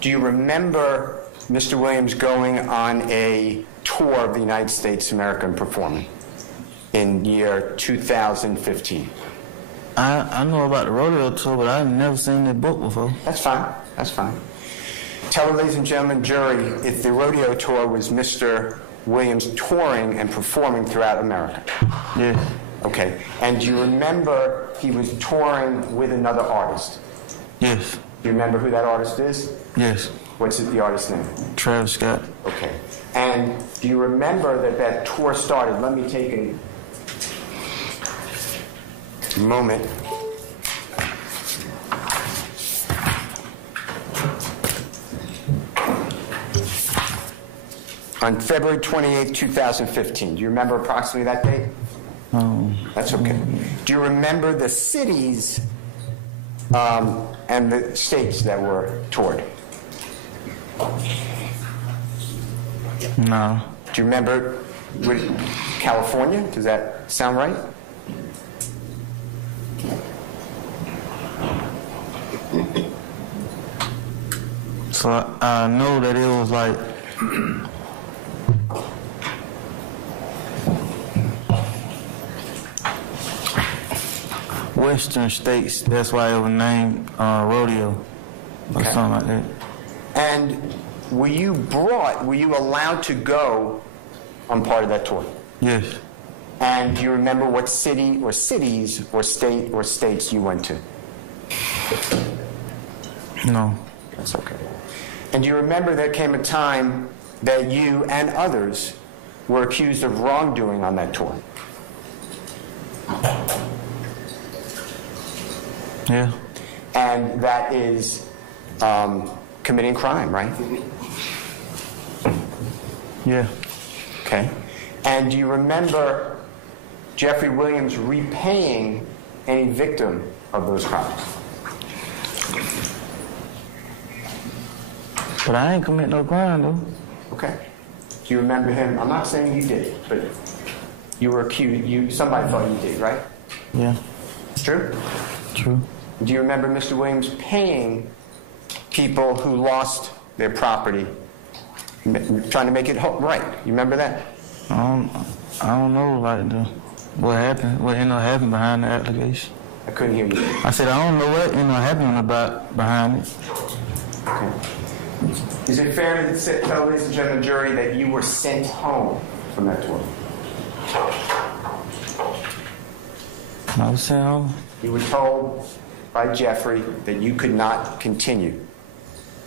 Do you remember Mr. Williams going on a tour of the United States of America and performing in year 2015? I know about the rodeo tour, but I've never seen that book before. That's fine. That's fine. Tell the ladies and gentlemen, jury, if the rodeo tour was Mr. Williams touring and performing throughout America. Yes. Okay. And do you remember he was touring with another artist? Yes. Do you remember who that artist is? Yes. What's the artist's name? Travis Scott. Okay. And do you remember that tour started? Let me take a moment. On February 28, 2015. Do you remember approximately that date? That's okay. Do you remember the cities and the states that were toured? No. Do you remember California? Does that sound right? So I know that it was like Western states. That's why it was named rodeo or something like that. And were you allowed to go on part of that tour? Yes. And do you remember what city or cities or state or states you went to? No. That's okay. And do you remember there came a time that you and others were accused of wrongdoing on that tour? Yeah. And that is committing crime, right? Yeah. Okay. And do you remember Jeffrey Williams repaying any victim of those crimes? But I ain't commit no crime, though. Okay. Do you remember him? I'm not saying you did, but you were accused. Somebody thought you did, right? Yeah. True? True. Do you remember Mr. Williams paying people who lost their property, trying to make it right? You remember that? I don't know, like, what happened, what ended up happening behind the allegation. I couldn't hear you. I said, I don't know what ended up happening behind it. Okay. Is it fair to tell, ladies and gentlemen, jury, that you were sent home from that tour? I was sent home. You were told by Jeffrey that you could not continue,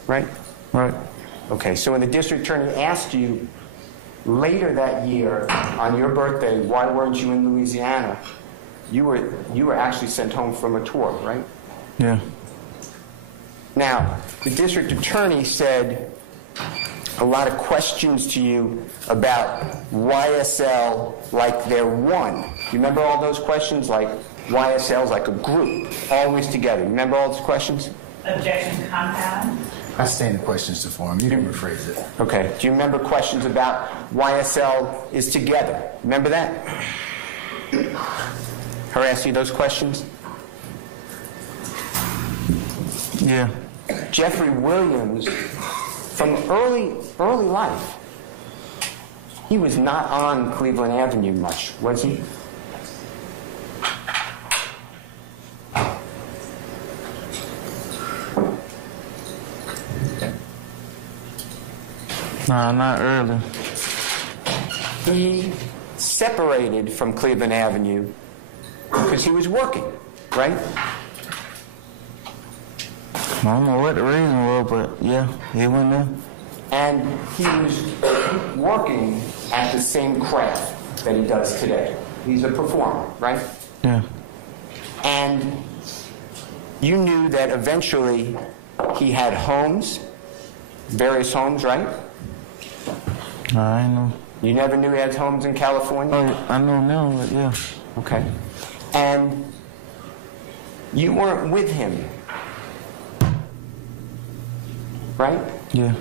right? Right. Okay, so when the district attorney asked you later that year on your birthday, why weren't you in Louisiana, you were actually sent home from a tour, right? Yeah. Now, the district attorney said a lot of questions to you about YSL like they're one. You remember all those questions, like YSL's like a group, always together? Remember all those questions? Objection to compound. I stand the questions to form. You can rephrase it. Okay. Do you remember questions about YSL is together? Remember that? Her asking you those questions? Yeah. Jeffrey Williams, from early life, he was not on Cleveland Avenue much, was he? Nah, not early. He separated from Cleveland Avenue because he was working, right? I don't know what the reason was, but yeah, he went there. And he was working at the same craft that he does today. He's a performer, right? Yeah. And you knew that eventually he had homes, various homes, right? I know. You never knew he had homes in California? Oh, I know now, but yeah. Okay. And you weren't with him, right? Yeah.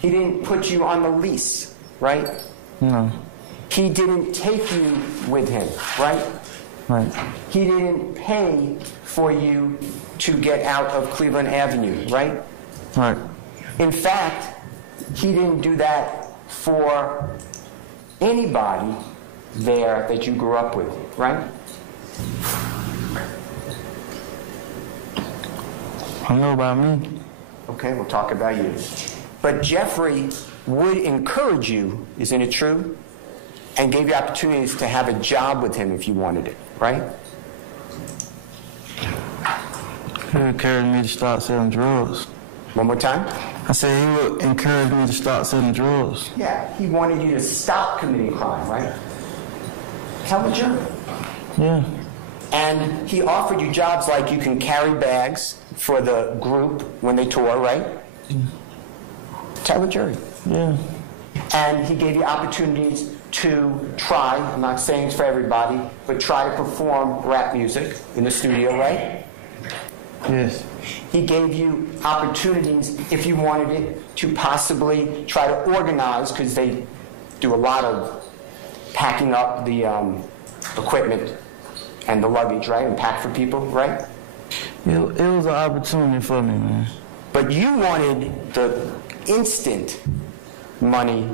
He didn't put you on the lease, right? No. He didn't take you with him, right? Right. He didn't pay for you to get out of Cleveland Avenue, right? Right. In fact, he didn't do that for anybody there that you grew up with, right? I know about me. Okay, we'll talk about you. But Jeffrey would encourage you, isn't it true? And gave you opportunities to have a job with him if you wanted it, right? He would encourage me to start selling drugs. One more time? I said he would encourage me to start selling drugs. Yeah, he wanted you to stop committing crime, right? Tell the jury. Yeah. And he offered you jobs like you can carry bags for the group when they tour, right? Tell the jury. Yeah. And he gave you opportunities to try, I'm not saying it's for everybody, but try to perform rap music in the studio, right? Yes. He gave you opportunities, if you wanted it, to possibly try to organize, because they do a lot of packing up the equipment and the luggage, right? And pack for people, right? It was an opportunity for me, man. But you wanted the instant money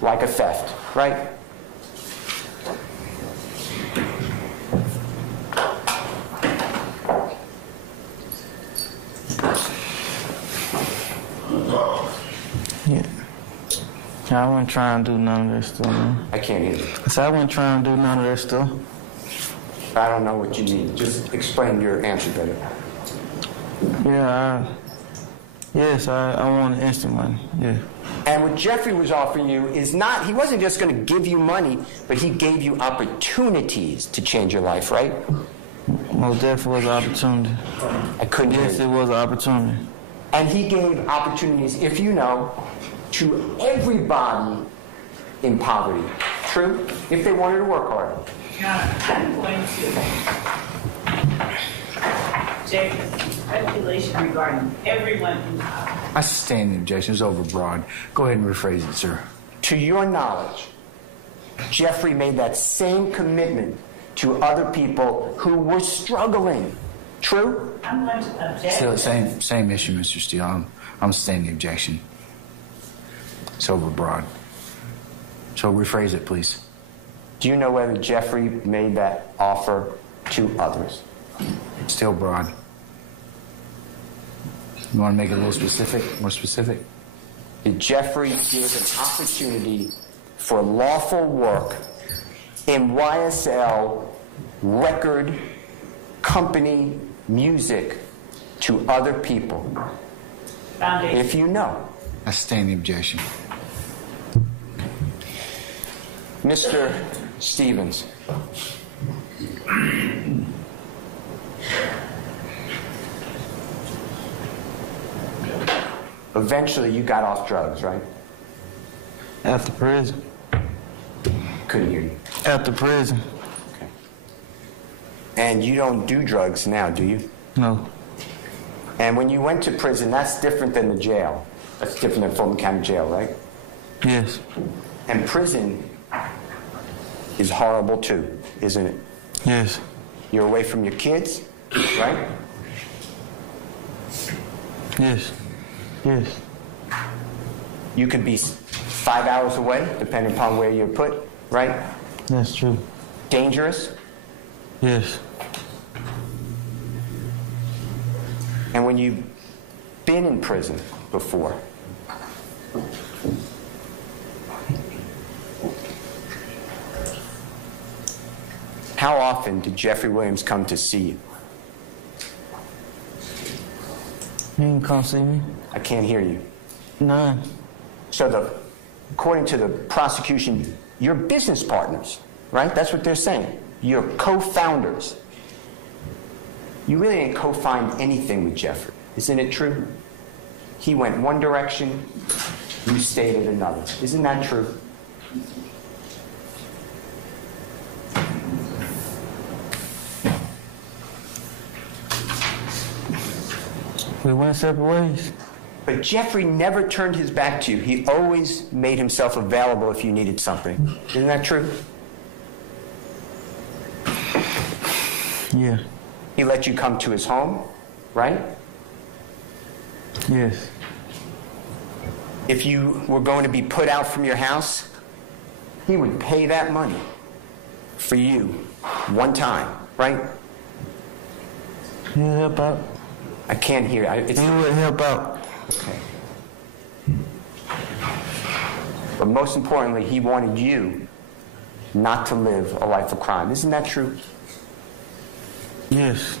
like a theft, right? Yeah. I wasn't trying to do none of that stuff, man. I can't hear you. I said I wasn't trying to do none of that stuff. I don't know what you need. Just explain your answer better. Yeah, I want instant money. Yeah. And what Jeffrey was offering you is not, he wasn't just going to give you money, but he gave you opportunities to change your life, right? Most definitely was an opportunity. I couldn't hear Yes, you. it was an opportunity. And he gave opportunities, if you know, to everybody in poverty. True? If they wanted to work hard. Now, I'm going to check regulation regarding everyone in power. I sustain the objection. It's overbroad. Go ahead and rephrase it, sir. To your knowledge, Jeffrey made that same commitment to other people who were struggling. True? I'm going to object. Still, same issue, Mr. Steele. I'm sustaining the objection. It's overbroad. So rephrase it, please. Do you know whether Jeffrey made that offer to others? Still broad. You want to make it a little specific, more specific? Did Jeffrey give an opportunity for lawful work in YSL record company music to other people? Foundation. If you know. I sustain the objection. Mr. Stevens. Eventually you got off drugs, right? After prison. Couldn't hear you. After prison. Okay. And you don't do drugs now, do you? No. And when you went to prison, that's different than the jail. That's different than Fulton County Jail, right? Yes. And prison is horrible too, isn't it? Yes. You're away from your kids, right? Yes. Yes. You could be 5 hours away, depending upon where you're put, right? That's true. Dangerous. Yes. And when you've been in prison before, how often did Jeffrey Williams come to see you? You can come see me. I can't hear you. None. So according to the prosecution, you're business partners, right? That's what they're saying. You're co-founders. You really didn't co-found anything with Jeffrey. Isn't it true? He went one direction, you stayed in another. Isn't that true? We went separate ways. But Jeffrey never turned his back to you. He always made himself available if you needed something. Isn't that true? Yeah. He let you come to his home, right? Yes. if you were going to be put out from your house, he would pay that money for you one time, right? He'll help out. I can't hear. He would help out. Okay. But most importantly, he wanted you not to live a life of crime. Isn't that true? Yes.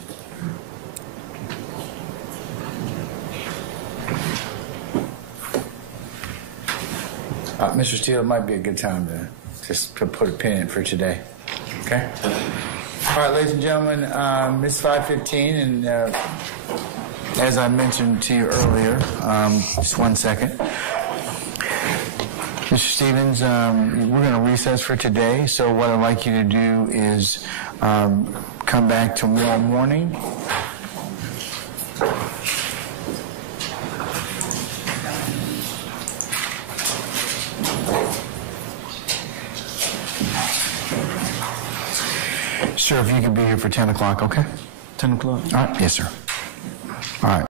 Mr. Steele, it might be a good time to just to put a pin in it for today. Okay? All right, ladies and gentlemen, it's 5:15, and as I mentioned to you earlier, just 1 second. Mr. Stevens, we're going to recess for today, so what I'd like you to do is come back tomorrow morning. Sir, if you could be here for 10 o'clock, okay? 10 o'clock. All right, yes, sir. All right.